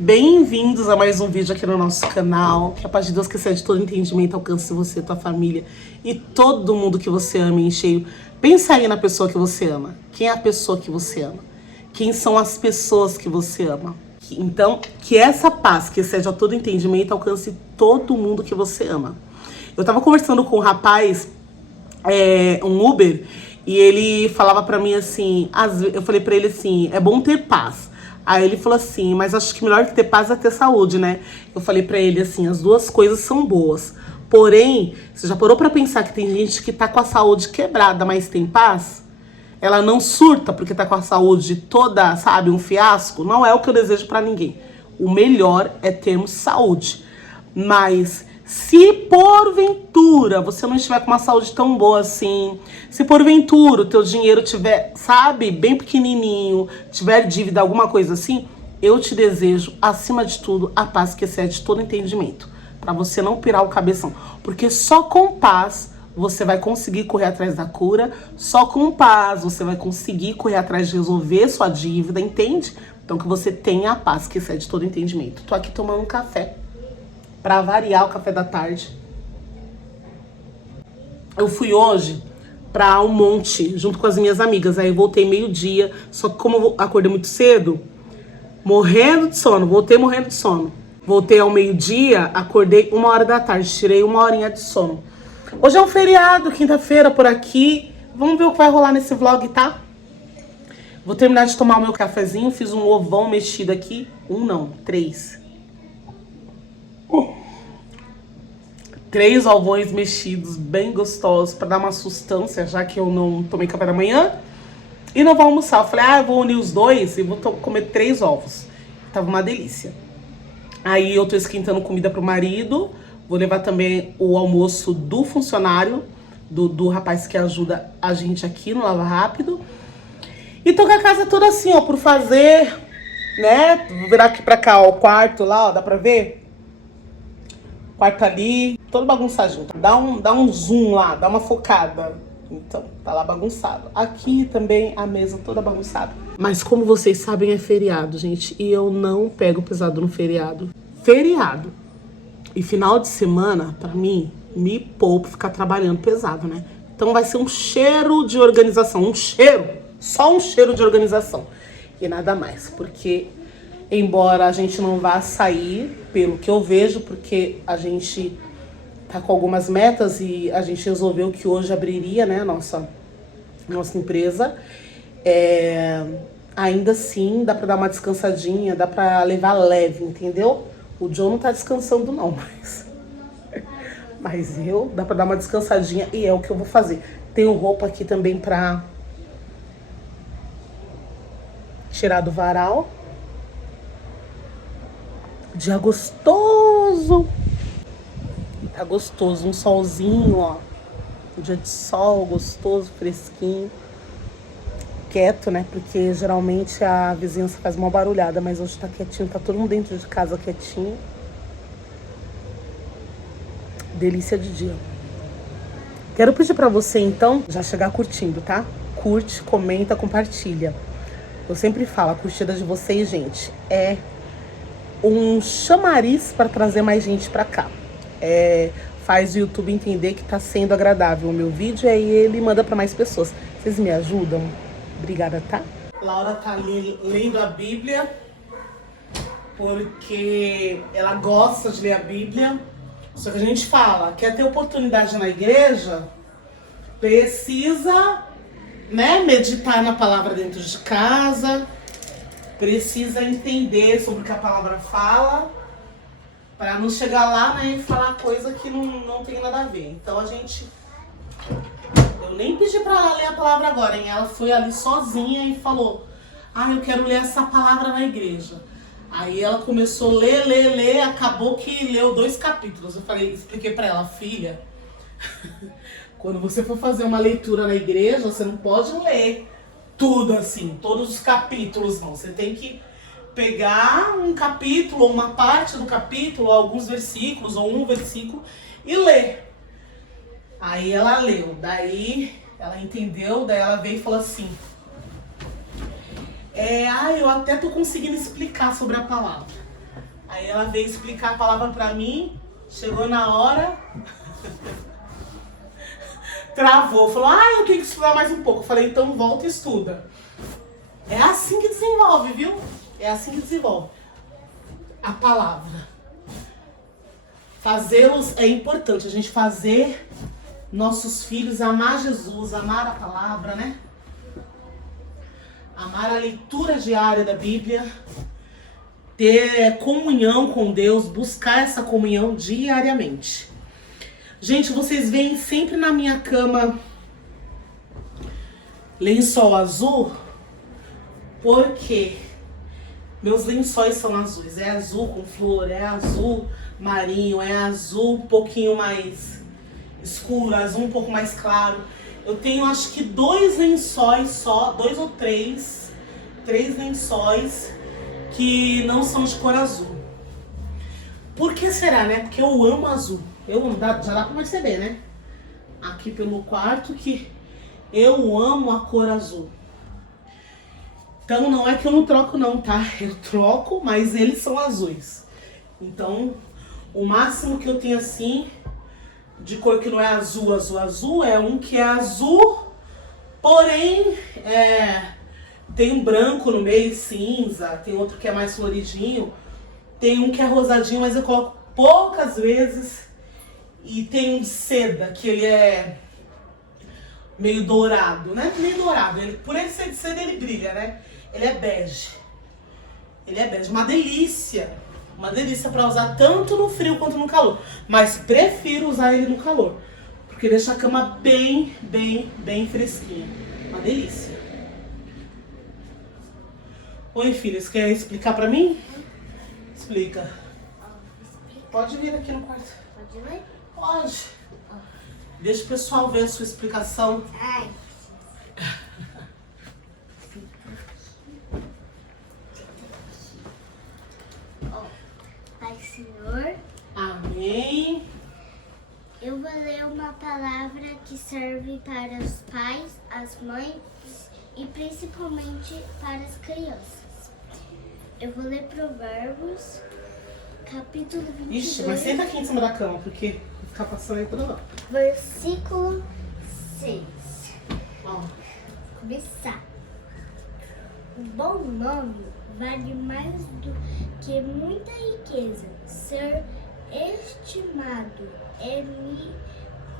Bem-vindos a mais um vídeo aqui no nosso canal. Que a paz de Deus, que excede todo entendimento, alcance você, tua família e todo mundo que você ama em cheio. Pensa aí na pessoa que você ama. Quem é a pessoa que você ama? Quem são as pessoas que você ama? Então, que essa paz que excede a todo entendimento alcance todo mundo que você ama. Eu tava conversando com um rapaz, um Uber, e ele falava pra mim assim, eu falei pra ele assim, é bom ter paz. Aí ele falou assim, mas acho que melhor que ter paz é ter saúde, né? Eu falei pra ele assim, as duas coisas são boas. Porém, você já parou pra pensar que tem gente que tá com a saúde quebrada, mas tem paz? Ela não surta porque tá com a saúde toda, sabe, um fiasco? Não é o que eu desejo pra ninguém. O melhor é termos saúde. Mas se porventura você não estiver com uma saúde tão boa assim, se porventura o teu dinheiro tiver, sabe, bem pequenininho, tiver dívida, alguma coisa assim, eu te desejo, acima de tudo, a paz que excede todo entendimento. Pra você não pirar o cabeção. Porque só com paz você vai conseguir correr atrás da cura, só com paz você vai conseguir correr atrás de resolver sua dívida, entende? Então que você tenha a paz que excede todo entendimento. Tô aqui tomando um café. Pra variar o café da tarde. Eu fui hoje pra um monte, junto com as minhas amigas. Aí eu voltei meio-dia. Só que como eu acordei muito cedo, morrendo de sono. Voltei morrendo de sono. Voltei ao meio-dia, acordei 1h da tarde. Tirei 1 horinha de sono. Hoje é um feriado, quinta-feira por aqui. Vamos ver o que vai rolar nesse vlog, tá? Vou terminar de tomar o meu cafezinho. Fiz um ovão mexido aqui. 3. 3 ovões mexidos, bem gostosos, pra dar uma sustância, já que eu não tomei café da manhã. E não vou almoçar. Eu falei, eu vou unir os dois e vou comer 3 ovos. Tava uma delícia. Aí eu tô esquentando comida pro marido. Vou levar também o almoço do funcionário, do rapaz que ajuda a gente aqui no Lava Rápido. E tô com a casa toda assim, ó, por fazer, né? Vou virar aqui pra cá, ó, o quarto lá, ó, dá pra ver? Quarto ali, todo bagunçadinho. Dá um zoom lá, dá uma focada. Então, tá lá bagunçado. Aqui também a mesa toda bagunçada. Mas como vocês sabem, é feriado, gente. E eu não pego pesado no feriado. Feriado e final de semana, pra mim, me poupa ficar trabalhando pesado, né? Então vai ser um cheiro de organização. Um cheiro. Só um cheiro de organização. E nada mais. Porque embora a gente não vá sair, pelo que eu vejo, porque a gente tá com algumas metas e a gente resolveu que hoje abriria, né, a nossa empresa. Ainda assim, dá pra dar uma descansadinha, dá pra levar leve, entendeu? O John não tá descansando não, mas dá pra dar uma descansadinha e é o que eu vou fazer. Tenho roupa aqui também pra tirar do varal. Dia gostoso. Tá gostoso, um solzinho, ó. Um dia de sol gostoso, fresquinho. Quieto, né? Porque geralmente a vizinhança faz uma barulhada, mas hoje tá quietinho, tá todo mundo dentro de casa quietinho. Delícia de dia. Quero pedir pra você, então, já chegar curtindo, tá? Curte, comenta, compartilha. Eu sempre falo, a curtida de vocês, gente, é um chamariz para trazer mais gente pra cá. Faz o YouTube entender que tá sendo agradável o meu vídeo, aí ele manda pra mais pessoas. Vocês me ajudam? Obrigada, tá? Laura tá lendo a Bíblia, porque ela gosta de ler a Bíblia. Só que a gente fala, quer ter oportunidade na igreja, precisa, né, meditar na palavra dentro de casa, precisa entender sobre o que a palavra fala, para não chegar lá, né, e falar coisa que não tem nada a ver. Então eu nem pedi para ela ler a palavra agora, hein? Ela foi ali sozinha e falou, eu quero ler essa palavra na igreja. Aí ela começou a ler, acabou que leu 2 capítulos. Eu expliquei pra ela, filha, quando você for fazer uma leitura na igreja, você não pode ler tudo assim, todos os capítulos, não. Você tem que pegar um capítulo, ou uma parte do capítulo, ou alguns versículos, ou um versículo, e ler. Aí ela leu, daí ela entendeu, daí ela veio e falou assim, eu até tô conseguindo explicar sobre a palavra. Aí ela veio explicar a palavra pra mim, chegou na hora, travou, falou, eu tenho que estudar mais um pouco. Eu falei, então volta e estuda. É assim que desenvolve, viu? É assim que desenvolve a palavra. Fazê-los é importante, a gente fazer nossos filhos amar Jesus, amar a palavra, né? Amar a leitura diária da Bíblia, ter comunhão com Deus, buscar essa comunhão diariamente. Gente, vocês veem sempre na minha cama lençol azul, porque meus lençóis são azuis. É azul com flor, é azul marinho, é azul um pouquinho mais escuro, azul um pouco mais claro. Eu tenho acho que 2 lençóis só, 2 ou 3 lençóis que não são de cor azul. Por que será, né? Porque eu amo azul. Já dá pra perceber, né? Aqui pelo quarto que eu amo a cor azul. Então não é que eu não troco não, tá? Eu troco, mas eles são azuis. Então, o máximo que eu tenho assim, de cor que não é azul, é um que é azul, porém, tem um branco no meio, cinza, tem outro que é mais floridinho, tem um que é rosadinho, mas eu coloco poucas vezes, e tem um seda, que ele é meio dourado, né? Meio dourado, por ele ser de seda ele brilha, né? Ele é bege, uma delícia pra usar tanto no frio quanto no calor, mas prefiro usar ele no calor, porque deixa a cama bem fresquinha, uma delícia. Oi, filha, você quer explicar pra mim? Explica. Pode vir aqui no quarto. Pode vir? Pode. Deixa o pessoal ver a sua explicação. Ai. Pai, Senhor. Amém. Eu vou ler uma palavra que serve para os pais, as mães e principalmente para as crianças. Eu vou ler Provérbios, capítulo 22. Ixi, mas senta aqui em cima da cama, porque vai ficar passando aí toda hora. Versículo 6. Ó. Começar. O bom nome vale mais do que muita riqueza. Ser estimado é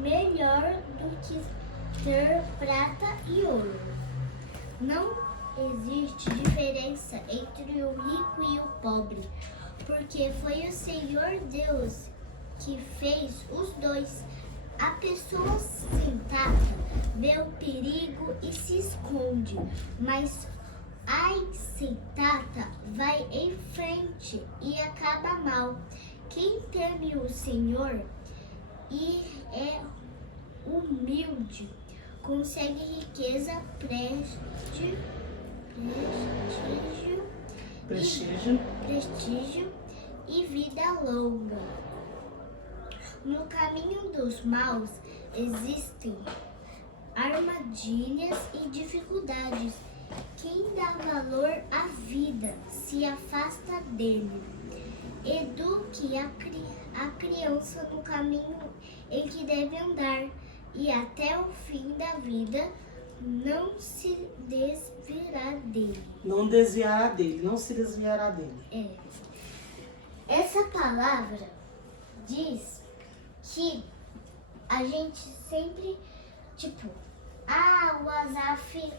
melhor do que ter prata e ouro. Não existe diferença entre o rico e o pobre, porque foi o Senhor Deus que fez os dois. A pessoa sensata vê o perigo e se esconde, mas a insensata vai em frente e acaba mal. Quem teme o Senhor e é humilde consegue riqueza, prestígio e vida longa. No caminho dos maus existem armadilhas e dificuldades. Quem dá valor à vida se afasta dele. Eduque a criança no caminho em que deve andar, e até o fim da vida não se desviará dele. Não desviará dele, não se desviará dele. Essa palavra diz que a gente sempre,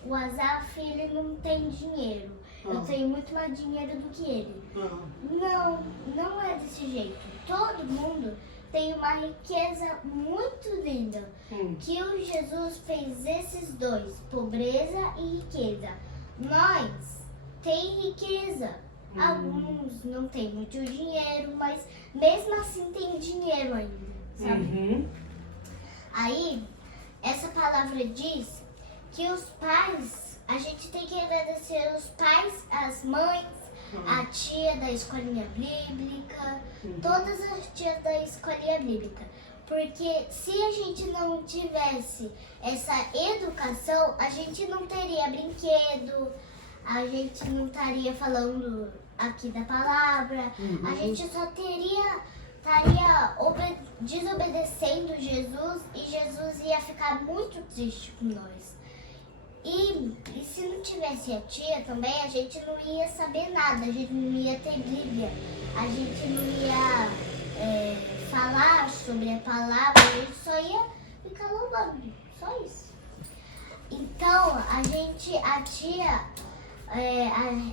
o Azaf ele não tem dinheiro. Eu tenho muito mais dinheiro do que ele. Não é desse jeito. Todo mundo tem uma riqueza muito linda. Que o Jesus fez esses dois, pobreza e riqueza. Nós tem riqueza. Alguns não têm muito dinheiro, mas mesmo assim tem dinheiro ainda, sabe? Aí, essa palavra diz que os pais, a gente tem que agradecer os pais, as mães, a tia da escolinha bíblica, todas as tias da escolinha bíblica. Porque se a gente não tivesse essa educação, a gente não teria brinquedo, a gente não estaria falando aqui da palavra. A gente só estaria desobedecendo Jesus e Jesus ia ficar muito triste com nós. E se não tivesse a tia também, a gente não ia saber nada, a gente não ia ter Bíblia, a gente não ia falar sobre a palavra, a gente só ia ficar louvando, só isso. Então, a tia,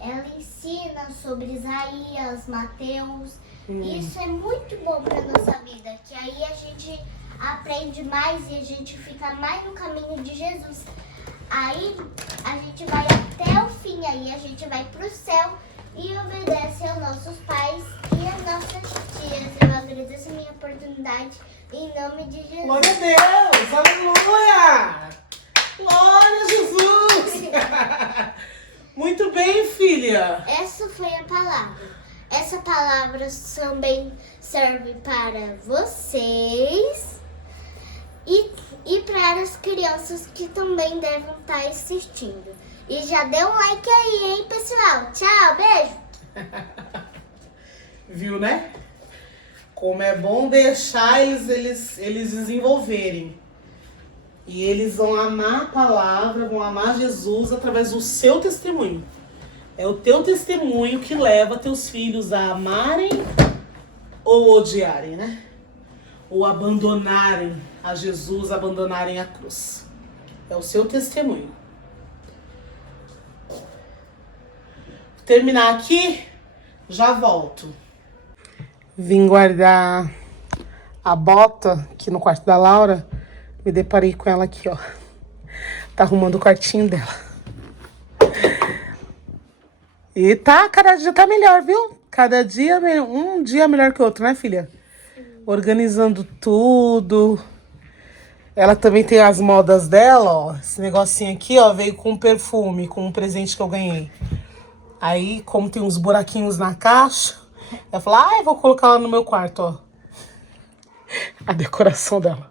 ela ensina sobre Isaías, Mateus. Isso é muito bom para nossa vida, que aí a gente aprende mais e a gente fica mais no caminho de Jesus. Aí a gente vai até o fim, aí a gente vai pro céu e obedece aos nossos pais e às nossas tias. Eu agradeço a minha oportunidade em nome de Jesus. Glória a Deus! Aleluia! Glória a Jesus! Muito bem, filha! Essa foi a palavra. Essa palavra também serve para vocês e para as crianças que também devem estar assistindo. E já dê um like aí, hein, pessoal? Tchau, beijo! Viu, né? Como é bom deixar eles desenvolverem. E eles vão amar a palavra, vão amar Jesus através do seu testemunho. É o teu testemunho que leva teus filhos a amarem ou odiarem, né? Ou abandonarem a Jesus, abandonarem a cruz. É o seu testemunho. Vou terminar aqui, já volto. Vim guardar a bota aqui no quarto da Laura. Me deparei com ela aqui, ó. Tá arrumando o quartinho dela. E cada dia tá melhor, viu? Cada dia, um dia melhor que o outro, né, filha? Organizando tudo. Ela também tem as modas dela, ó. Esse negocinho aqui, ó, veio com perfume, com um presente que eu ganhei. Aí, como tem uns buraquinhos na caixa, ela falou, eu vou colocar lá no meu quarto, ó. A decoração dela.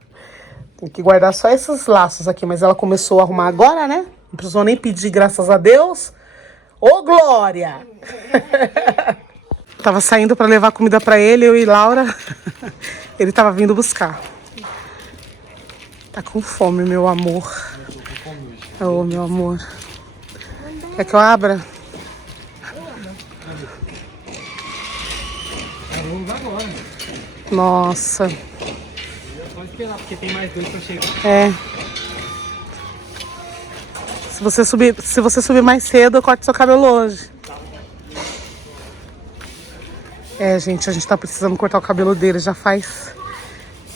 Tem que guardar só esses laços aqui, mas ela começou a arrumar agora, né? Não precisou nem pedir, graças a Deus. Ô, Glória! Tava saindo pra levar comida pra ele, eu e Laura. Ele tava vindo buscar. Tá com fome, meu amor. Ô, meu amor. Quer que eu abra? Vamos agora. Nossa. Pode esperar, porque tem mais 2 pra chegar. É. Se você subir mais cedo, eu corto seu cabelo hoje. É, gente, a gente tá precisando cortar o cabelo dele. Já faz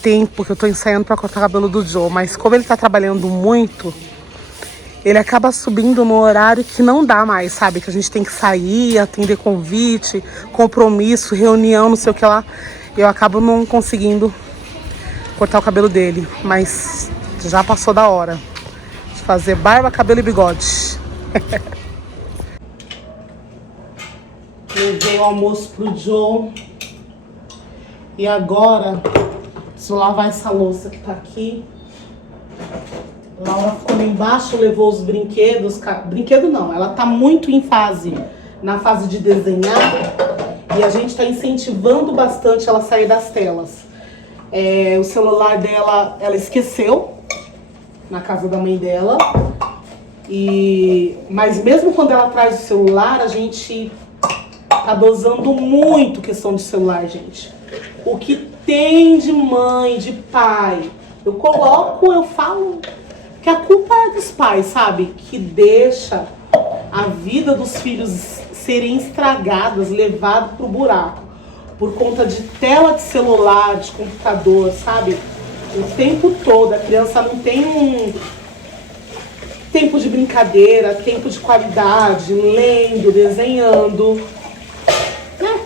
tempo que eu tô ensaiando pra cortar o cabelo do Joe. Mas como ele tá trabalhando muito, ele acaba subindo no horário que não dá mais, sabe? Que a gente tem que sair, atender convite, compromisso, reunião, não sei o que lá. Eu acabo não conseguindo cortar o cabelo dele. Mas já passou da hora. Fazer barba, cabelo e bigode. Levei o almoço pro Joe. E agora, preciso lavar essa louça que tá aqui. Laura ficou lá embaixo, levou os brinquedos. Brinquedo não, ela tá muito na fase de desenhar. E a gente tá incentivando bastante ela a sair das telas. O celular dela, ela esqueceu na casa da mãe dela. Mas mesmo quando ela traz o celular, a gente tá dosando muito questão de celular, gente. O que tem de mãe, de pai, eu falo que a culpa é dos pais, sabe? Que deixa a vida dos filhos serem estragadas, levadas pro buraco. Por conta de tela de celular, de computador, sabe? O tempo todo, a criança não tem um tempo de brincadeira, tempo de qualidade, lendo, desenhando, né?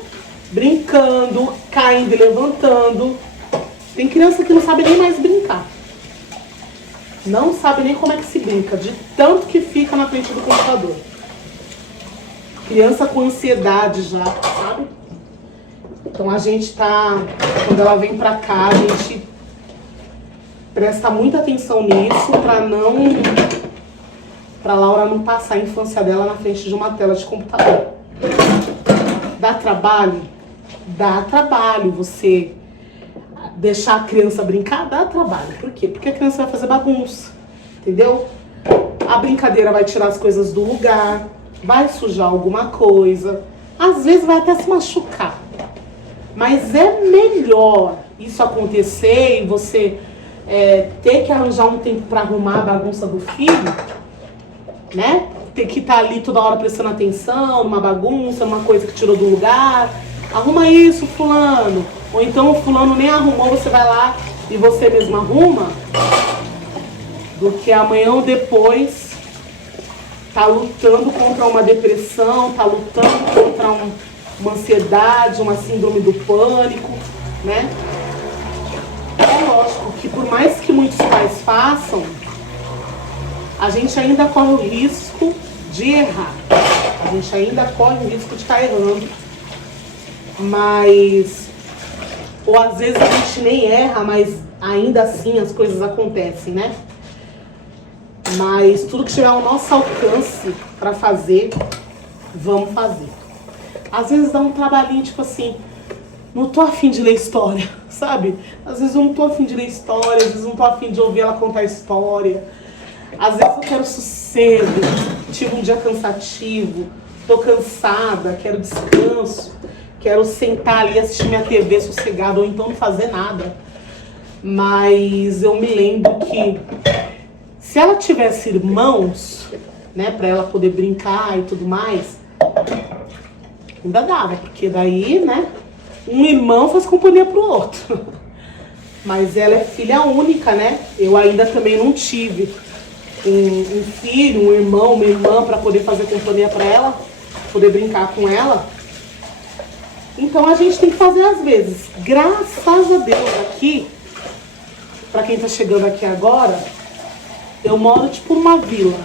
Brincando, caindo e levantando. Tem criança que não sabe nem mais brincar. Não sabe nem como é que se brinca, de tanto que fica na frente do computador. Criança com ansiedade já, sabe? Então a gente quando ela vem pra cá, a gente presta muita atenção nisso pra Laura não passar a infância dela na frente de uma tela de computador. Dá trabalho? Dá trabalho você deixar a criança brincar, dá trabalho. Por quê? Porque a criança vai fazer bagunça, entendeu? A brincadeira vai tirar as coisas do lugar, vai sujar alguma coisa, às vezes vai até se machucar. Mas é melhor isso acontecer e você ter que arranjar um tempo para arrumar a bagunça do filho, né? Ter que estar ali toda hora prestando atenção numa bagunça, numa coisa que tirou do lugar. Arruma isso, fulano. Ou então o fulano nem arrumou, você vai lá e você mesmo arruma. Do que amanhã ou depois tá lutando contra uma depressão, tá lutando contra uma ansiedade, uma síndrome do pânico, né? É lógico que por mais que muitos pais façam, a gente ainda corre o risco de errar. A gente ainda corre o risco de estar errando. Mas, ou às vezes a gente nem erra, mas ainda assim as coisas acontecem, né? Mas tudo que estiver ao nosso alcance para fazer, vamos fazer. Às vezes dá um trabalhinho, tipo assim, não tô afim de ler história, sabe? Às vezes eu não tô afim de ler história, às vezes eu não tô afim de ouvir ela contar história. Às vezes eu quero sossego, tive um dia cansativo, tô cansada, quero descanso, quero sentar ali, assistir minha TV sossegada, ou então não fazer nada. Mas eu me lembro que se ela tivesse irmãos, né, pra ela poder brincar e tudo mais, ainda dava, porque daí, né, um irmão faz companhia pro outro. Mas ela é filha única, né? Eu ainda também não tive um filho, um irmão, uma irmã pra poder fazer companhia pra ela, poder brincar com ela. Então a gente tem que fazer às vezes. Graças a Deus aqui, pra quem tá chegando aqui agora, eu moro tipo numa vila.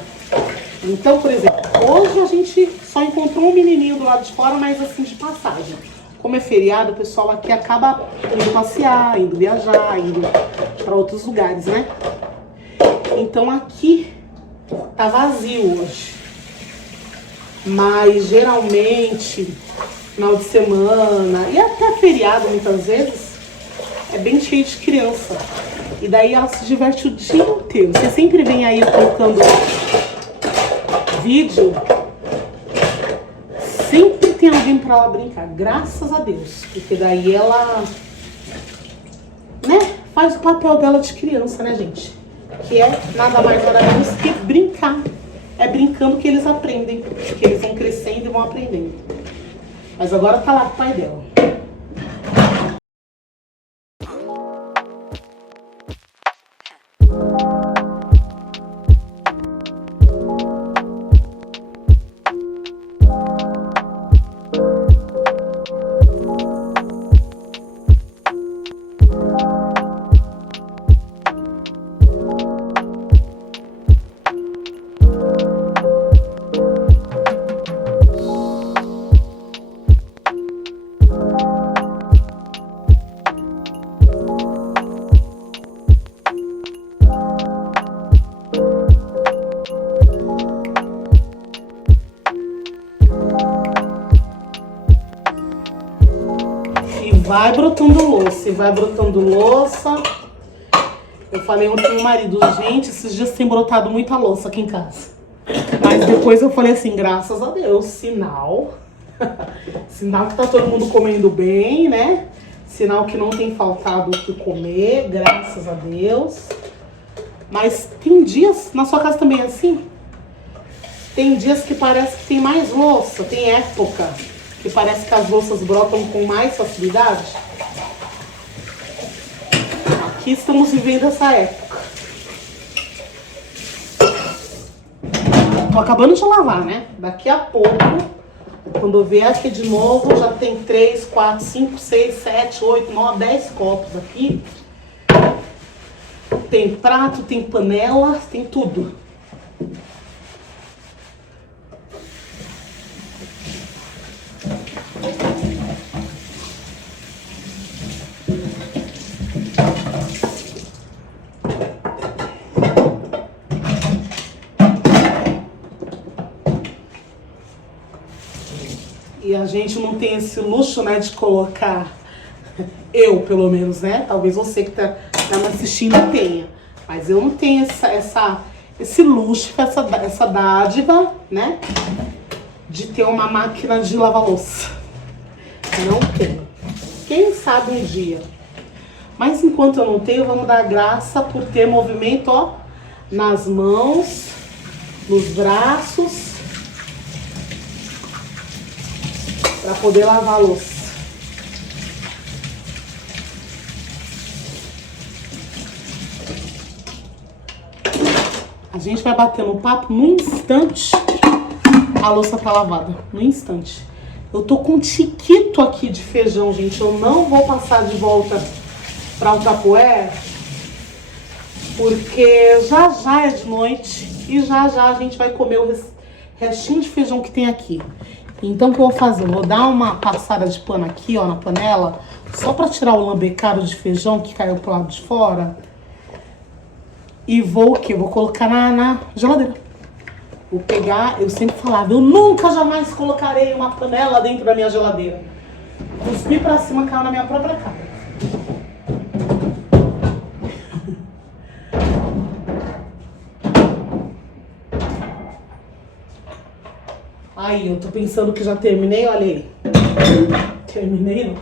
Então, por exemplo, hoje a gente só encontrou um menininho do lado de fora, mas assim, de passagem. Como é feriado, o pessoal aqui acaba indo passear, indo viajar, indo para outros lugares, né? Então aqui tá vazio hoje. Mas geralmente, final de semana e até feriado muitas vezes, é bem cheio de criança. E daí ela se diverte o dia inteiro. Você sempre vem aí colocando vídeo, sempre tem alguém pra ela brincar, graças a Deus. Porque daí ela, né, faz o papel dela de criança, né, gente? Que é nada mais nada menos que brincar. É brincando que eles aprendem, que eles vão crescendo e vão aprendendo. Mas agora tá lá com o pai dela. Vai brotando louça, e vai brotando louça. Eu falei ontem pro meu marido, gente, esses dias tem brotado muita louça aqui em casa. Mas depois eu falei assim, graças a Deus, sinal. Sinal que tá todo mundo comendo bem, né? Sinal que não tem faltado o que comer, graças a Deus. Mas tem dias, na sua casa também é assim? Tem dias que parece que tem mais louça, tem época que parece que as louças brotam com mais facilidade. Aqui estamos vivendo essa época. Tô acabando de lavar, né? Daqui a pouco, quando eu vier aqui de novo, já tem 3, 4, 5, 6, 7, 8, 9, 10 copos aqui. Tem prato, tem panela, tem tudo. E a gente não tem esse luxo, né, de colocar, eu pelo menos, né? Talvez você que tá me assistindo tenha, mas eu não tenho esse luxo, essa dádiva, né, de ter uma máquina de lavar louça. Não tenho. Quem sabe um dia. Mas enquanto eu não tenho, vamos dar graça por ter movimento, ó, nas mãos, nos braços, para poder lavar a louça. A gente vai batendo um papo no instante, a louça tá lavada, no instante. Eu tô com um tiquito aqui de feijão, gente, eu não vou passar de volta para o Tupperware, porque já já é de noite e já já a gente vai comer o restinho de feijão que tem aqui. Então o que eu vou fazer? Eu vou dar uma passada de pano aqui, ó, na panela, só para tirar o lambecado de feijão que caiu pro lado de fora. E vou o quê? Vou colocar na geladeira. Vou pegar, eu sempre falava, eu nunca jamais colocarei uma panela dentro da minha geladeira. Cuspi pra cima, caiu na minha própria cara. Aí, eu tô pensando que já terminei, olha aí. Terminei não.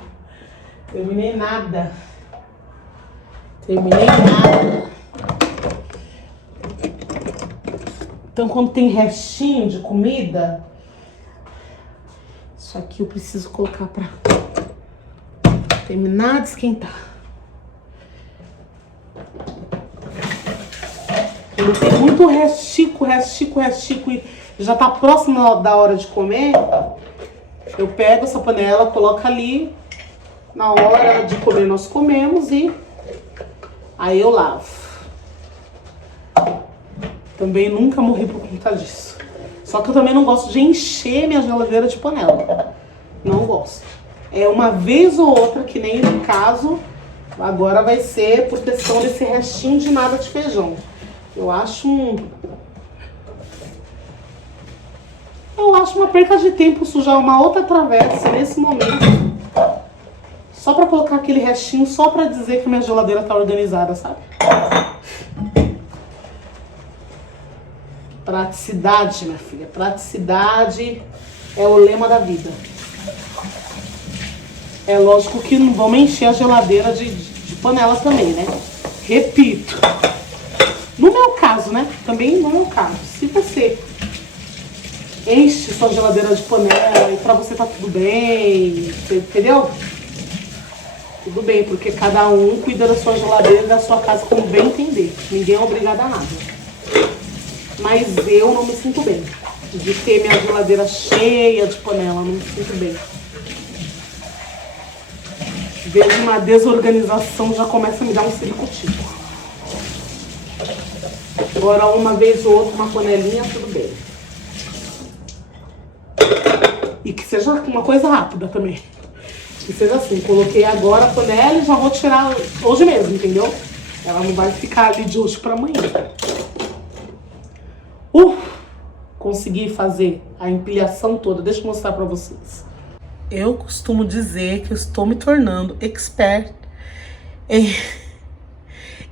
Terminei nada. Terminei nada. Então, quando tem restinho de comida, isso aqui eu preciso colocar pra terminar de esquentar. Quando tem muito restico e já tá próximo da hora de comer, eu pego essa panela, coloco ali, na hora de comer nós comemos e aí eu lavo. Também nunca morri por conta disso. Só que eu também não gosto de encher minha geladeira de panela. Não gosto. É uma vez ou outra, que nem no caso, agora vai ser por questão desse restinho de nada de feijão. Eu acho uma perca de tempo sujar uma outra travessa nesse momento. Só pra colocar aquele restinho, só pra dizer que minha geladeira tá organizada, sabe? Praticidade, minha filha. Praticidade é o lema da vida. É lógico que não vamos encher a geladeira de panela também, né? Repito. No meu caso, né? Também no meu caso. Se você enche sua geladeira de panela e pra você tá tudo bem, entendeu? Tudo bem, porque cada um cuida da sua geladeira e da sua casa como bem entender. Ninguém é obrigado a nada. Mas eu não me sinto bem de ter minha geladeira cheia de panela, não me sinto bem. Vejo uma desorganização, já começa a me dar um circo-tico. Agora, uma vez ou outra, uma panelinha, tudo bem. E que seja uma coisa rápida também. Que seja assim, coloquei agora a panela e já vou tirar hoje mesmo, entendeu? Ela não vai ficar ali de hoje pra amanhã. Consegui fazer a empilhação toda. Deixa eu mostrar pra vocês. Eu costumo dizer que eu estou me tornando expert em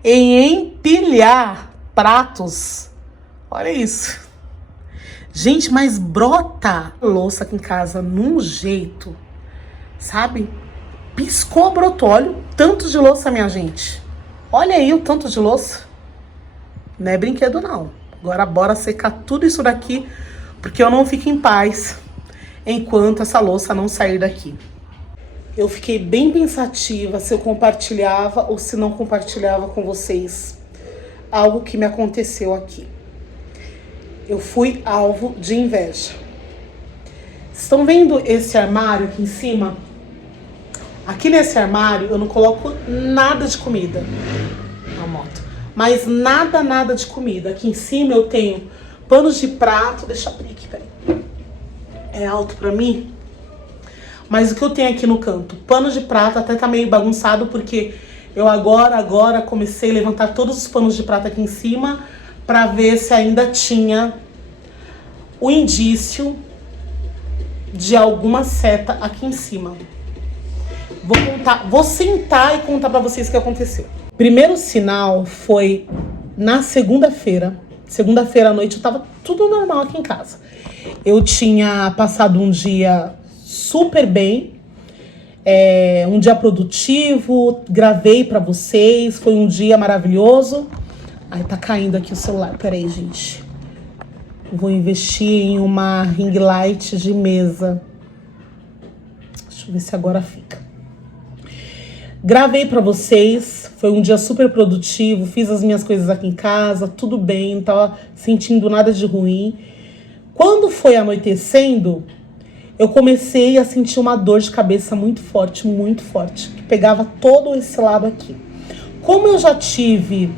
empilhar pratos. Olha isso. Gente, mas brota louça aqui em casa num jeito, sabe? Piscou, brotou. Olha o tanto de louça, minha gente. Olha aí o tanto de louça. Não é brinquedo, não. Agora bora secar tudo isso daqui, porque eu não fico em paz enquanto essa louça não sair daqui. Eu fiquei bem pensativa se eu compartilhava ou se não compartilhava com vocês algo que me aconteceu aqui. Eu fui alvo de inveja. Estão vendo esse armário aqui em cima? Aqui nesse armário eu não coloco nada de comida. A moto. Mas nada de comida. Aqui em cima eu tenho panos de prato. Deixa eu abrir aqui, peraí. É alto pra mim. Mas o que eu tenho aqui no canto? Panos de prato, até tá meio bagunçado, porque eu agora comecei a levantar todos os panos de prato aqui em cima pra ver se ainda tinha o indício de alguma seta aqui em cima. Vou sentar e contar pra vocês o que aconteceu. Primeiro sinal foi na segunda-feira. Segunda-feira à noite eu tava tudo normal aqui em casa. Eu tinha passado um dia super bem, um dia produtivo, gravei pra vocês, foi um dia maravilhoso. Ai, tá caindo aqui o celular, peraí, gente. Vou investir em uma ring light de mesa. Deixa eu ver se agora fica. Gravei pra vocês, foi um dia super produtivo, fiz as minhas coisas aqui em casa, tudo bem, não tava sentindo nada de ruim. Quando foi anoitecendo, eu comecei a sentir uma dor de cabeça muito forte, que pegava todo esse lado aqui. Como eu já tive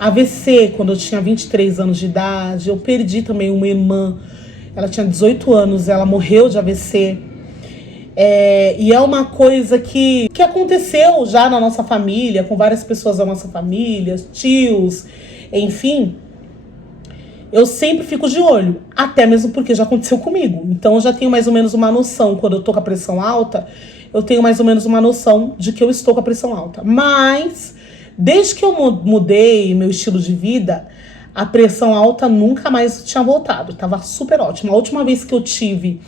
AVC quando eu tinha 23 anos de idade, eu perdi também uma irmã, ela tinha 18 anos, ela morreu de AVC. E é uma coisa que aconteceu já na nossa família, com várias pessoas da nossa família, tios, enfim. Eu sempre fico de olho, até mesmo porque já aconteceu comigo. Então eu já tenho mais ou menos uma noção, quando eu tô com a pressão alta, eu tenho mais ou menos uma noção de que eu estou com a pressão alta. Mas, desde que eu mudei meu estilo de vida, a pressão alta nunca mais tinha voltado. Tava super ótimo. A última vez que eu tive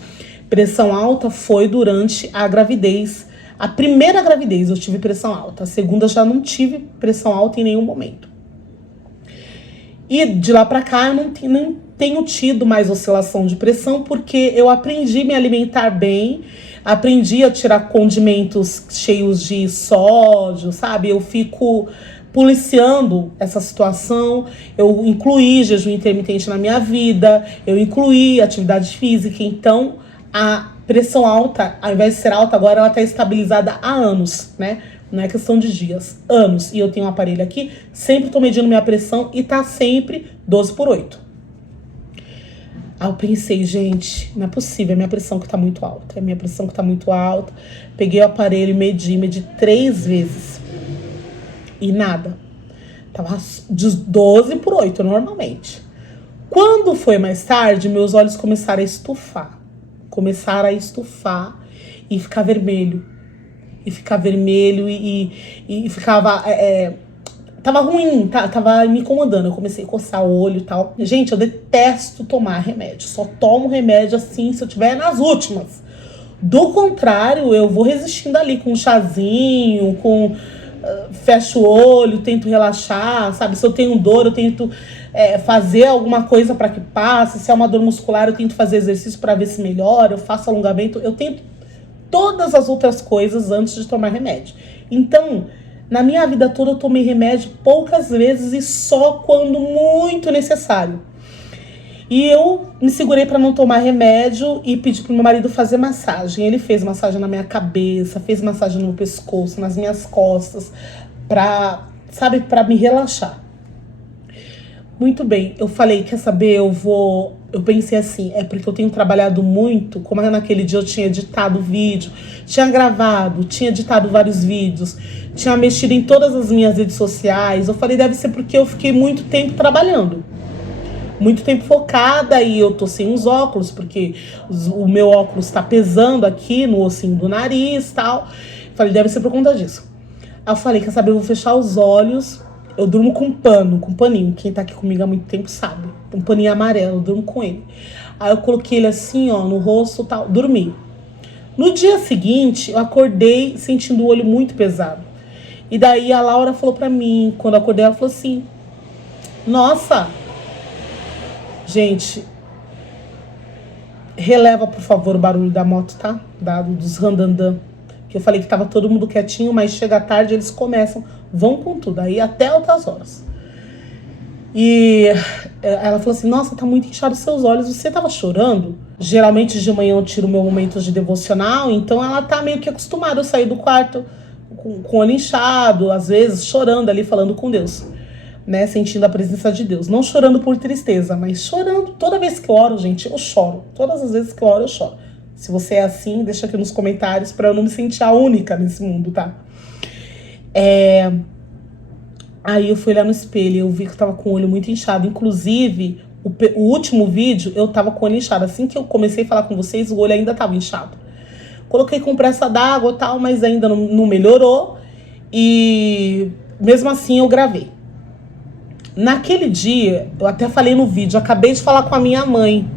pressão alta foi durante a gravidez. A primeira gravidez eu tive pressão alta. A segunda já não tive pressão alta em nenhum momento. E de lá pra cá eu não tenho tido mais oscilação de pressão, porque eu aprendi a me alimentar bem, aprendi a tirar condimentos cheios de sódio, sabe? Eu fico policiando essa situação, eu incluí jejum intermitente na minha vida, eu incluí atividade física, então a pressão alta, ao invés de ser alta, agora ela está estabilizada há anos, né? Não é questão de dias, anos. E eu tenho um aparelho aqui, sempre tô medindo minha pressão e tá sempre 12/8. Aí eu pensei, gente, não é possível, é minha pressão que tá muito alta. É minha pressão que tá muito alta. Peguei o aparelho e medi 3 vezes. E nada. Tava de 12/8 normalmente. Quando foi mais tarde, meus olhos começaram a estufar. E ficar vermelho. E ficava... tava ruim, tava me incomodando. Eu comecei a coçar o olho e tal. Gente, eu detesto tomar remédio. Só tomo remédio assim se eu tiver nas últimas. Do contrário, eu vou resistindo ali com um chazinho, fecho o olho, tento relaxar, sabe? Se eu tenho dor, eu tento fazer alguma coisa para que passe. Se é uma dor muscular, eu tento fazer exercício para ver se melhora. Eu faço alongamento, eu tento todas as outras coisas antes de tomar remédio. Então, na minha vida toda eu tomei remédio poucas vezes e só quando muito necessário. E eu me segurei para não tomar remédio e pedi pro meu marido fazer massagem. Ele fez massagem na minha cabeça, fez massagem no meu pescoço, nas minhas costas, pra me relaxar. Muito bem, eu falei, quer saber, eu pensei assim, é porque eu tenho trabalhado muito, como naquele dia eu tinha editado vídeo, tinha gravado, tinha editado vários vídeos, tinha mexido em todas as minhas redes sociais, eu falei, deve ser porque eu fiquei muito tempo trabalhando, muito tempo focada, e eu tô sem os óculos, porque o meu óculos tá pesando aqui no ossinho do nariz e tal, falei, deve ser por conta disso. Aí eu falei, quer saber, eu vou fechar os olhos. Eu durmo com paninho. Quem tá aqui comigo há muito tempo sabe. Um paninho amarelo, eu durmo com ele. Aí eu coloquei ele assim, ó, no rosto e tal. Dormi. No dia seguinte, eu acordei sentindo o olho muito pesado. E daí a Laura falou pra mim, quando eu acordei, ela falou assim, nossa, gente, releva, por favor, o barulho da moto, tá? Dos randandã. Que eu falei que tava todo mundo quietinho, mas chega tarde, eles vão com tudo, aí até altas horas. E ela falou assim, nossa, tá muito inchado os seus olhos, você tava chorando? Geralmente de manhã eu tiro meu momento de devocional, então ela tá meio que acostumada a sair do quarto com o olho inchado, às vezes chorando ali, falando com Deus, né, sentindo a presença de Deus. Não chorando por tristeza, mas chorando. Toda vez que eu oro, gente, eu choro. Todas as vezes que eu oro, eu choro. Se você é assim, deixa aqui nos comentários pra eu não me sentir a única nesse mundo, tá? Aí eu fui olhar no espelho e eu vi que eu tava com o olho muito inchado. Inclusive, o último vídeo, eu tava com o olho inchado. Assim que eu comecei a falar com vocês, o olho ainda tava inchado. Coloquei compressa d'água e tal, mas ainda não melhorou. E mesmo assim eu gravei. Naquele dia, eu até falei no vídeo, acabei de falar com a minha mãe.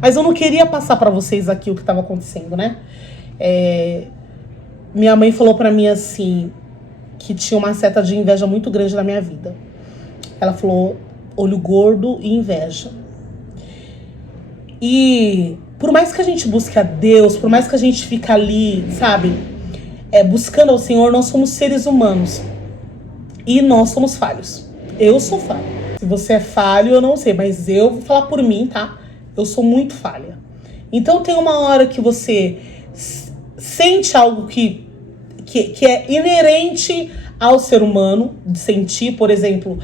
Mas eu não queria passar pra vocês aqui o que tava acontecendo, né? Minha mãe falou pra mim assim, que tinha uma seta de inveja muito grande na minha vida. Ela falou, olho gordo e inveja. E por mais que a gente busque a Deus, por mais que a gente fique ali, sabe, buscando ao Senhor, nós somos seres humanos. E nós somos falhos. Eu sou falha. Se você é falho, eu não sei, mas eu vou falar por mim, tá? Eu sou muito falha. Então tem uma hora que você sente algo que é inerente ao ser humano, de sentir, por exemplo,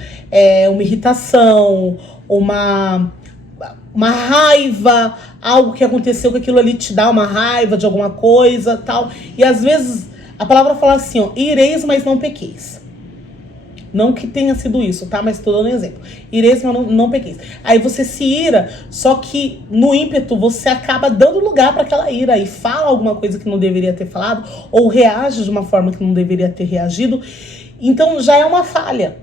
uma irritação, uma raiva, algo que aconteceu que aquilo ali te dá uma raiva de alguma coisa, tal. E às vezes a palavra fala assim, ó, ireis, mas não pequeis. Não que tenha sido isso, tá? Mas tô dando um exemplo. Ireis, mas não pequeis. Aí você se ira, só que no ímpeto você acaba dando lugar para aquela ira e fala alguma coisa que não deveria ter falado, ou reage de uma forma que não deveria ter reagido. Então já é uma falha.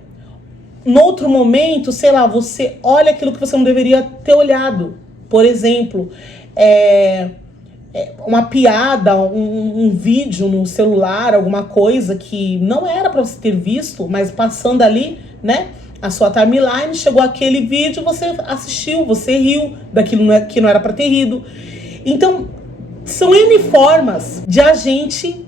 No outro momento, sei lá, você olha aquilo que você não deveria ter olhado. Por exemplo, uma piada, um vídeo no celular, alguma coisa que não era para você ter visto, mas passando ali, né, a sua timeline, chegou aquele vídeo, você assistiu, você riu daquilo que não era para ter rido. Então, são N formas de a gente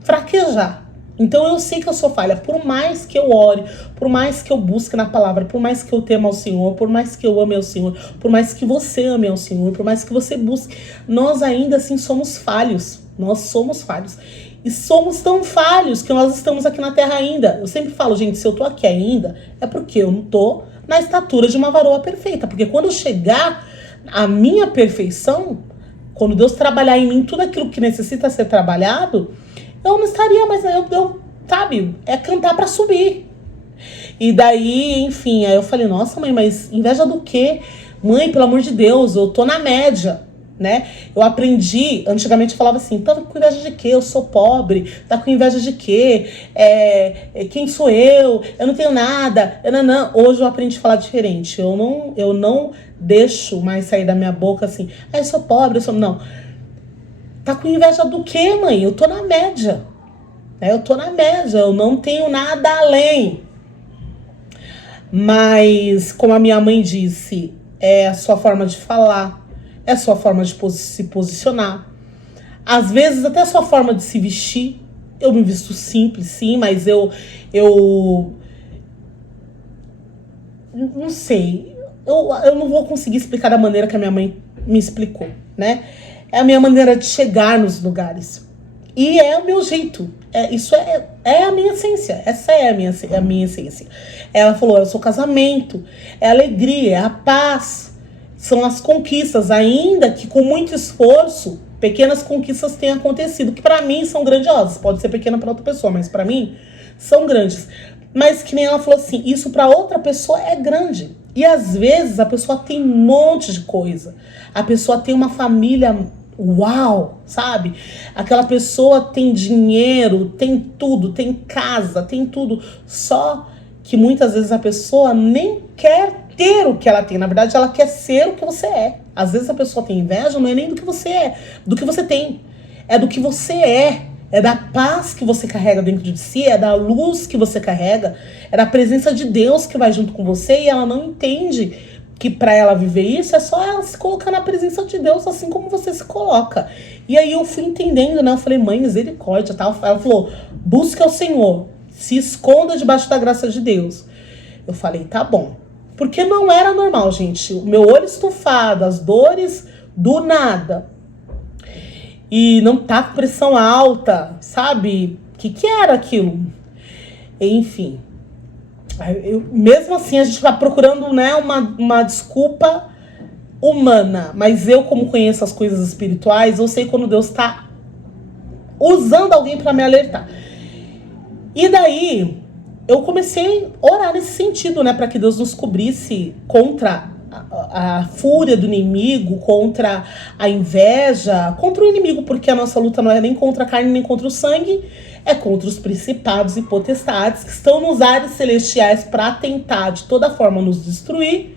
fraquejar. Então eu sei que eu sou falha, por mais que eu ore, por mais que eu busque na palavra, por mais que eu tema ao Senhor, por mais que eu ame ao Senhor, por mais que você ame ao Senhor, por mais que você busque, nós ainda assim somos falhos. Nós somos falhos. E somos tão falhos que nós estamos aqui na terra ainda. Eu sempre falo, gente, se eu tô aqui ainda, é porque eu não tô na estatura de uma varoa perfeita. Porque quando eu chegar à minha perfeição, quando Deus trabalhar em mim tudo aquilo que necessita ser trabalhado, eu não estaria, mas sabe, é cantar pra subir. E daí, enfim, aí eu falei, nossa mãe, mas inveja do quê? Mãe, pelo amor de Deus, eu tô na média, né? Eu aprendi, antigamente eu falava assim, tá com inveja de quê? Eu sou pobre, tá com inveja de quê? Quem sou eu? Eu não tenho nada. Não. Hoje eu aprendi a falar diferente. Eu não deixo mais sair da minha boca assim, eu sou pobre, eu sou... Não. Tá com inveja do quê, mãe? Eu tô na média. Eu tô na média, eu não tenho nada além. Mas, como a minha mãe disse, é a sua forma de falar, é a sua forma de se posicionar. Às vezes, até a sua forma de se vestir. Eu me visto simples, sim, mas eu não sei. Eu não vou conseguir explicar da maneira que a minha mãe me explicou, né? É a minha maneira de chegar nos lugares. E é o meu jeito. Isso é a minha essência. Essa é a minha essência. Ela falou, eu sou casamento, é a alegria, é a paz. São as conquistas, ainda que com muito esforço, pequenas conquistas têm acontecido, que pra mim são grandiosas. Pode ser pequena pra outra pessoa, mas pra mim são grandes. Mas que nem ela falou assim, isso pra outra pessoa é grande. E às vezes a pessoa tem um monte de coisa. A pessoa tem uma família... Uau, sabe? Aquela pessoa tem dinheiro, tem tudo, tem casa, tem tudo. Só que muitas vezes a pessoa nem quer ter o que ela tem. Na verdade, ela quer ser o que você é. Às vezes a pessoa tem inveja, não é nem do que você é, do que você tem. É do que você é. É da paz que você carrega dentro de si, é da luz que você carrega, é da presença de Deus que vai junto com você, e ela não entende que pra ela viver isso é só ela se colocar na presença de Deus, assim como você se coloca. E aí eu fui entendendo, né? Eu falei, mãe, misericórdia, tal. Ela falou, busque ao Senhor, se esconda debaixo da graça de Deus. Eu falei, tá bom. Porque não era normal, gente. O meu olho estufado, as dores do nada. E não tá com pressão alta, sabe? O que era aquilo? Enfim. Mesmo assim, a gente tá procurando, né, uma desculpa humana. Mas eu, como conheço as coisas espirituais, eu sei quando Deus tá usando alguém para me alertar. E daí, eu comecei a orar nesse sentido, né, para que Deus nos cobrisse contra a fúria do inimigo, contra a inveja, contra o inimigo, porque a nossa luta não é nem contra a carne, nem contra o sangue, é contra os principados e potestades que estão nos ares celestiais para tentar de toda forma nos destruir.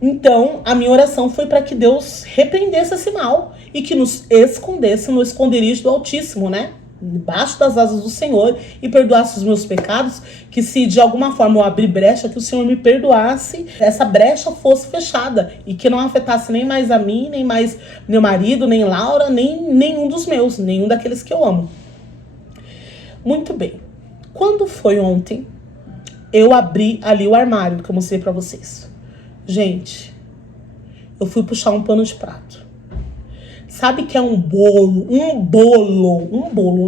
Então, a minha oração foi para que Deus repreendesse esse mal e que nos escondesse no esconderijo do Altíssimo, né? Debaixo das asas do Senhor, e perdoasse os meus pecados, que se de alguma forma eu abrir brecha, que o Senhor me perdoasse, essa brecha fosse fechada e que não afetasse nem mais a mim, nem mais meu marido, nem Laura, nem nenhum dos meus, nenhum daqueles que eu amo. Muito bem. Quando foi ontem, eu abri ali o armário que eu mostrei pra vocês. Gente, eu fui puxar um pano de prato. Sabe que é um bolo,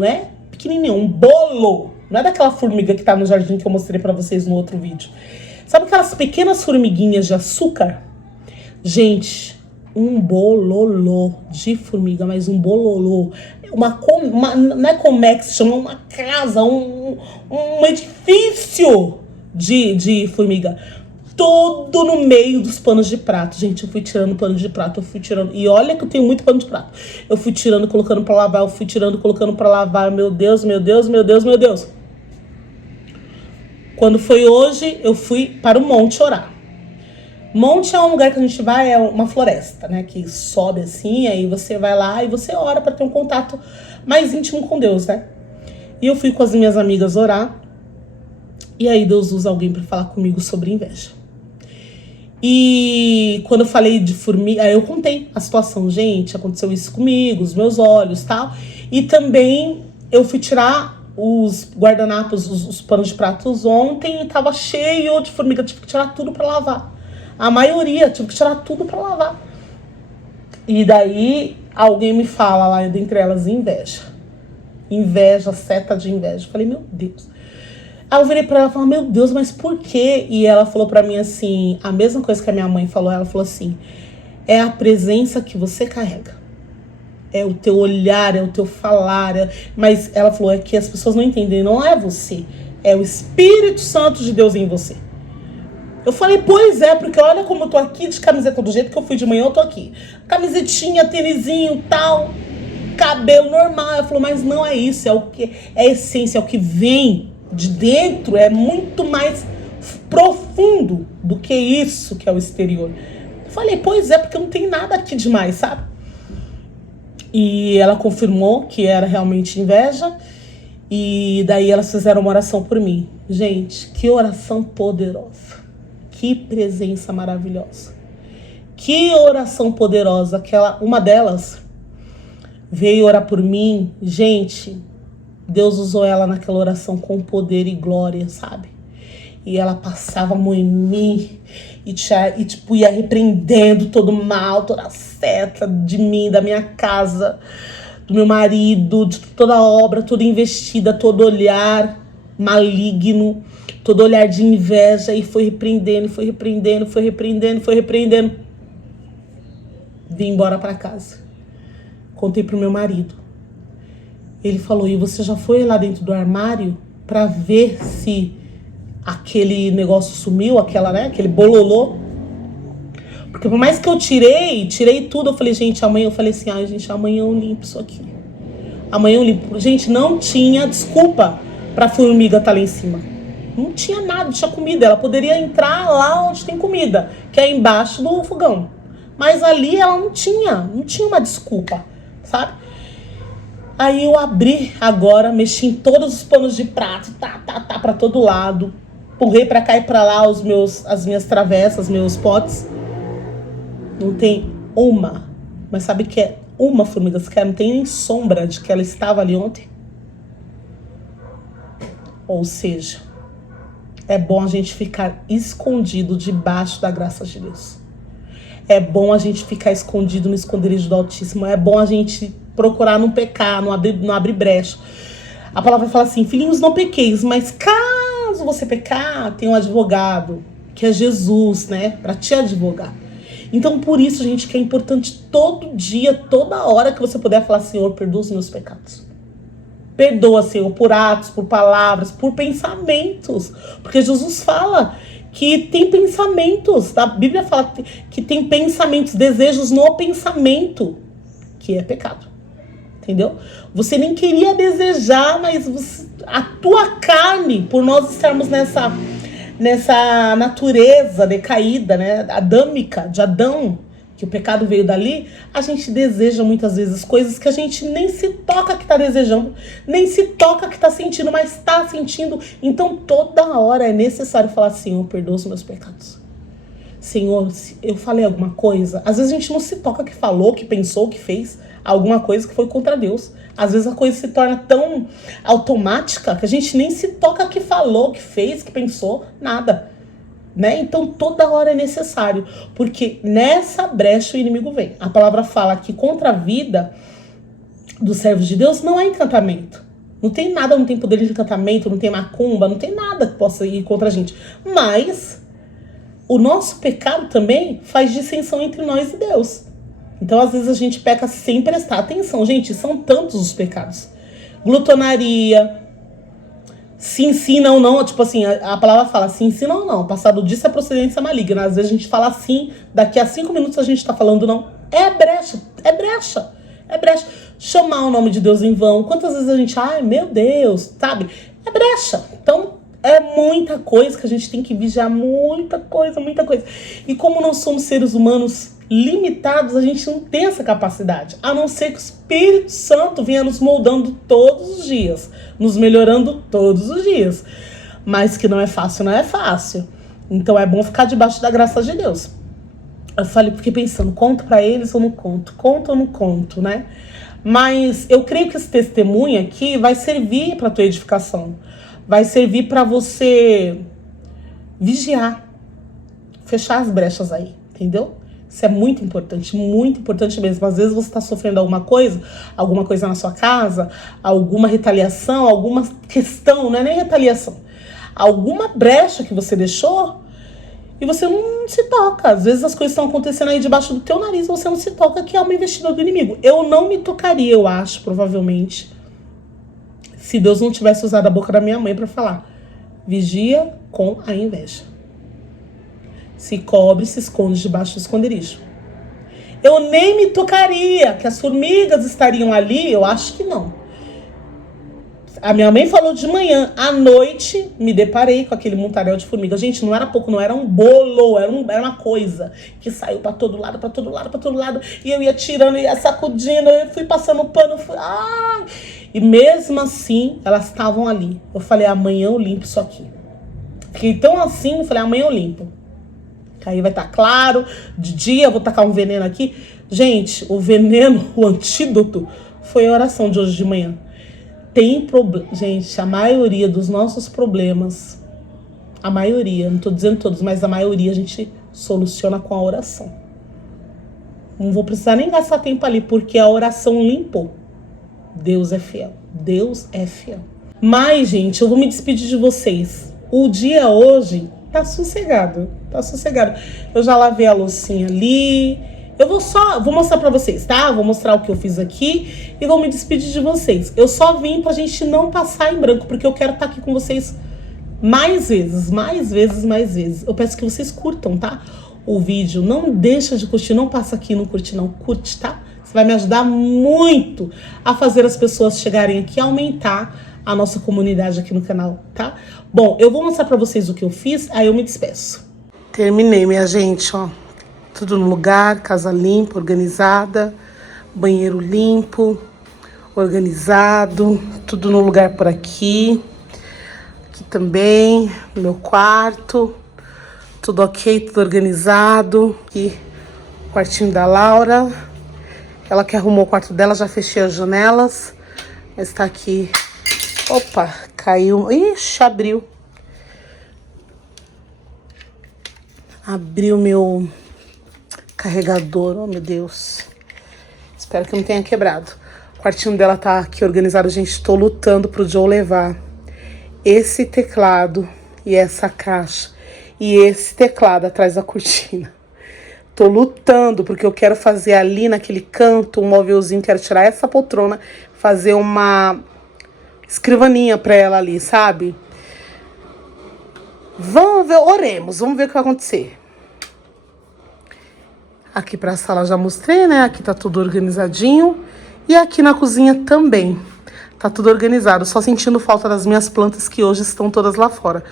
né? Pequenininho, um bolo. Não é daquela formiga que tá no jardim que eu mostrei pra vocês no outro vídeo. Sabe aquelas pequenas formiguinhas de açúcar? Gente, um bololô de formiga, mas um bololô. Não é como é que se chama? Uma casa, um edifício de formiga. Todo no meio dos panos de prato. Gente, eu fui tirando pano de prato, eu fui tirando. E olha que eu tenho muito pano de prato. Eu fui tirando, colocando pra lavar, eu fui tirando, colocando pra lavar. Meu Deus, meu Deus, meu Deus, meu Deus. Quando foi hoje, eu fui para o monte orar. Monte é um lugar que a gente vai, é uma floresta, né? Que sobe assim, aí você vai lá e você ora pra ter um contato mais íntimo com Deus, né? E eu fui com as minhas amigas orar. E aí Deus usa alguém pra falar comigo sobre inveja. E quando eu falei de formiga, aí eu contei a situação. Gente, aconteceu isso comigo, os meus olhos e tal. E também eu fui tirar os guardanapos, os panos de pratos ontem e tava cheio de formiga. Tive que tirar tudo pra lavar. A maioria, tive que tirar tudo pra lavar. E daí alguém me fala lá, dentre elas, inveja. Inveja, seta de inveja. Eu falei, meu Deus. Aí eu virei pra ela e falei, meu Deus, mas por quê? E ela falou pra mim assim, a mesma coisa que a minha mãe falou. Ela falou assim, é a presença que você carrega. É o teu olhar, é o teu falar. Mas ela falou, é que as pessoas não entendem, não é você. É o Espírito Santo de Deus em você. Eu falei, pois é, porque olha como eu tô aqui de camiseta, do jeito que eu fui de manhã, eu tô aqui. Camisetinha, tênisinho, tal, cabelo normal. Ela falou, mas não é isso, é o que é a essência, é o que vem de dentro, é muito mais profundo do que isso que é o exterior. Eu falei, pois é, porque não tem nada aqui demais, sabe? E ela confirmou que era realmente inveja. E daí elas fizeram uma oração por mim. Gente, que oração poderosa. Que presença maravilhosa. Que oração poderosa. Uma delas veio orar por mim. Gente, Deus usou ela naquela oração com poder e glória, sabe? E ela passava a mão em mim e tipo, ia repreendendo todo o mal, toda a seta de mim, da minha casa, do meu marido, de toda a obra, toda investida, todo olhar maligno, todo olhar de inveja, e foi repreendendo, foi repreendendo, foi repreendendo, foi repreendendo. Vim embora pra casa. Contei pro meu marido. Ele falou, e você já foi lá dentro do armário pra ver se aquele negócio sumiu, aquele bololô? Porque por mais que eu tirei tudo, eu falei, gente, amanhã, eu falei assim, gente, amanhã eu limpo isso aqui. Amanhã eu limpo. Gente, não tinha desculpa pra formiga estar lá em cima. Não tinha nada, não tinha comida. Ela poderia entrar lá onde tem comida, que é embaixo do fogão. Mas ali ela não tinha uma desculpa, sabe? Aí eu abri agora, mexi em todos os panos de prato, pra todo lado. Empurrei pra cá e pra lá as minhas travessas, meus potes. Não tem uma, mas sabe que é uma formiga sequer, não tem nem sombra de que ela estava ali ontem. Ou seja, é bom a gente ficar escondido debaixo da graça de Deus. É bom a gente ficar escondido no esconderijo do Altíssimo. É bom a gente procurar não pecar, não abrir brecha. A palavra fala assim, filhinhos, não pequeis, mas caso você pecar, tem um advogado, que é Jesus, né, para te advogar. Então, por isso, gente, que é importante todo dia, toda hora que você puder falar, Senhor, perdoa os meus pecados. Perdoa, Senhor, por atos, por palavras, por pensamentos. Porque Jesus fala que tem pensamentos. A Bíblia fala que tem pensamentos, desejos no pensamento, que é pecado. Entendeu? Você nem queria desejar, mas a tua carne, por nós estarmos nessa natureza decaída, né, adâmica, de Adão, que o pecado veio dali, a gente deseja muitas vezes coisas que a gente nem se toca que tá desejando, nem se toca que tá sentindo, mas tá sentindo. Então toda hora é necessário falar: Senhor, perdoa os meus pecados. Senhor, se eu falei alguma coisa, às vezes a gente não se toca que falou, que pensou, que fez alguma coisa que foi contra Deus. Às vezes a coisa se torna tão automática que a gente nem se toca que falou, que fez, que pensou, nada. Né? Então toda hora é necessário, porque nessa brecha o inimigo vem. A palavra fala que contra a vida dos servos de Deus não há encantamento. Não tem nada, não tem poder de encantamento, não tem macumba, não tem nada que possa ir contra a gente. Mas o nosso pecado também faz dissensão entre nós e Deus. Então, às vezes, a gente peca sem prestar atenção. Gente, são tantos os pecados. Glutonaria, sim, não. Tipo assim, a palavra fala sim, não. Passado disso é procedência maligna. Às vezes a gente fala sim, daqui a 5 minutos a gente tá falando não. É brecha. Chamar o nome de Deus em vão. Quantas vezes a gente, ai, meu Deus, sabe? É brecha. Então, é muita coisa que a gente tem que vigiar. Muita coisa. E como nós somos seres humanos limitados, a gente não tem essa capacidade, a não ser que o Espírito Santo venha nos moldando todos os dias, nos melhorando todos os dias, mas que não é fácil. Então é bom ficar debaixo da graça de Deus. Eu fiquei pensando, conto pra eles ou não conto? Conto ou não conto, né? Mas eu creio que esse testemunho aqui vai servir pra tua edificação, vai servir pra você vigiar, fechar as brechas aí, entendeu? Isso é muito importante mesmo. Às vezes você está sofrendo alguma coisa na sua casa, alguma retaliação, alguma questão, não é nem retaliação, alguma brecha que você deixou e você não se toca. Às vezes as coisas estão acontecendo aí debaixo do teu nariz, você não se toca, que é uma investida do inimigo. Eu não me tocaria, eu acho, provavelmente, se Deus não tivesse usado a boca da minha mãe para falar: vigia com a inveja. Se cobre, se esconde debaixo do esconderijo. Eu nem me tocaria, que as formigas estariam ali, eu acho que não. A minha mãe falou de manhã, à noite me deparei com aquele montaréu de formigas. Gente, não era pouco, não era um bolo, era uma coisa que saiu pra todo lado. E eu ia tirando, ia sacudindo, eu fui passando pano, e mesmo assim, elas estavam ali. Eu falei: amanhã eu limpo isso aqui. Fiquei tão assim, eu falei: amanhã eu limpo. Aí vai estar claro, de dia eu vou tacar um veneno aqui. Gente, o veneno, o antídoto, foi a oração de hoje de manhã. Tem problema. Gente, a maioria dos nossos problemas, a maioria, não tô dizendo todos, mas a maioria a gente soluciona com a oração. Não vou precisar nem gastar tempo ali, porque a oração limpou. Deus é fiel. Mas, gente, eu vou me despedir de vocês. O dia hoje tá sossegado. Eu já lavei a loucinha ali. Eu vou mostrar pra vocês, tá? Vou mostrar o que eu fiz aqui e vou me despedir de vocês. Eu só vim pra gente não passar em branco, porque eu quero estar aqui com vocês mais vezes. Eu peço que vocês curtam, tá? O vídeo. Não deixa de curtir, não passa aqui e não curte, não. Curte, tá? Você vai me ajudar muito a fazer as pessoas chegarem aqui, aumentar a nossa comunidade aqui no canal, tá? Bom, eu vou mostrar pra vocês o que eu fiz, aí eu me despeço. Terminei, minha gente, ó. Tudo no lugar, casa limpa, organizada, banheiro limpo, organizado, tudo no lugar por aqui. Aqui também, no meu quarto, tudo ok, tudo organizado. Aqui, o quartinho da Laura. Ela que arrumou o quarto dela, já fechei as janelas, mas tá aqui. Opa, caiu. Ixi, abriu. Abriu meu carregador, oh meu Deus. Espero que não tenha quebrado. O quartinho dela tá aqui organizado, gente. Tô lutando pro Joe levar esse teclado e essa caixa e esse teclado atrás da cortina. Tô lutando porque eu quero fazer ali naquele canto um móvelzinho, quero tirar essa poltrona, fazer uma escrivaninha pra ela ali, sabe? Vamos ver, oremos, vamos ver o que vai acontecer. Aqui pra sala já mostrei, né? Aqui tá tudo organizadinho. E aqui na cozinha também. Tá tudo organizado, só sentindo falta das minhas plantas que hoje estão todas lá fora.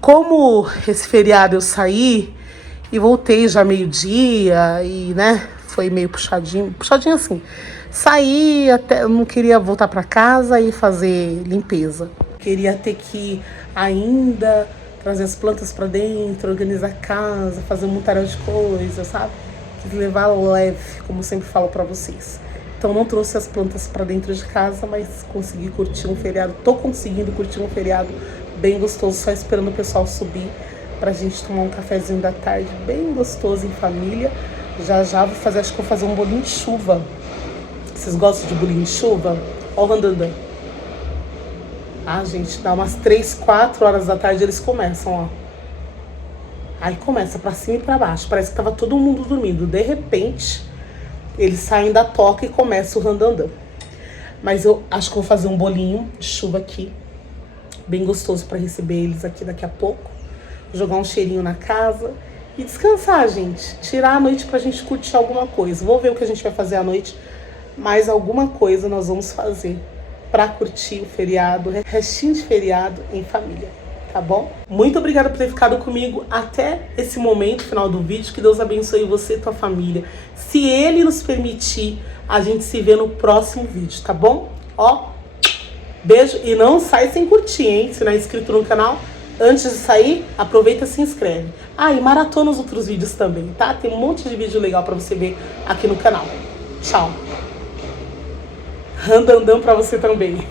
Como esse feriado eu saí e voltei já meio-dia e, né, foi meio puxadinho assim. Saí, até eu não queria voltar pra casa e fazer limpeza. Queria ter que ainda trazer as plantas pra dentro, organizar a casa, fazer um montaréu de coisas, sabe? Quis levar leve, como eu sempre falo pra vocês. Então não trouxe as plantas pra dentro de casa, mas consegui curtir um feriado. Tô conseguindo curtir um feriado bem gostoso, só esperando o pessoal subir pra gente tomar um cafezinho da tarde bem gostoso em família. Já vou fazer, acho que vou fazer um bolinho de chuva. Vocês gostam de bolinho de chuva? Ó o Randandan. Ah, gente, dá umas 3, 4 horas da tarde eles começam, ó. Aí começa pra cima e pra baixo. Parece que tava todo mundo dormindo. De repente, eles saem da toca e começa o Randandan. Mas eu acho que vou fazer um bolinho de chuva aqui. Bem gostoso pra receber eles aqui daqui a pouco. Jogar um cheirinho na casa. E descansar, gente. Tirar a noite pra gente curtir alguma coisa. Vou ver o que a gente vai fazer à noite. Mas alguma coisa nós vamos fazer pra curtir o feriado, restinho de feriado em família. Tá bom? Muito obrigada por ter ficado comigo até esse momento, final do vídeo. Que Deus abençoe você e tua família. Se Ele nos permitir, a gente se vê no próximo vídeo, tá bom? Ó, beijo e não sai sem curtir, hein? Se não é inscrito no canal, antes de sair, aproveita e se inscreve. Ah, e maratona os outros vídeos também, tá? Tem um monte de vídeo legal pra você ver aqui no canal. Tchau. Randandan pra você também.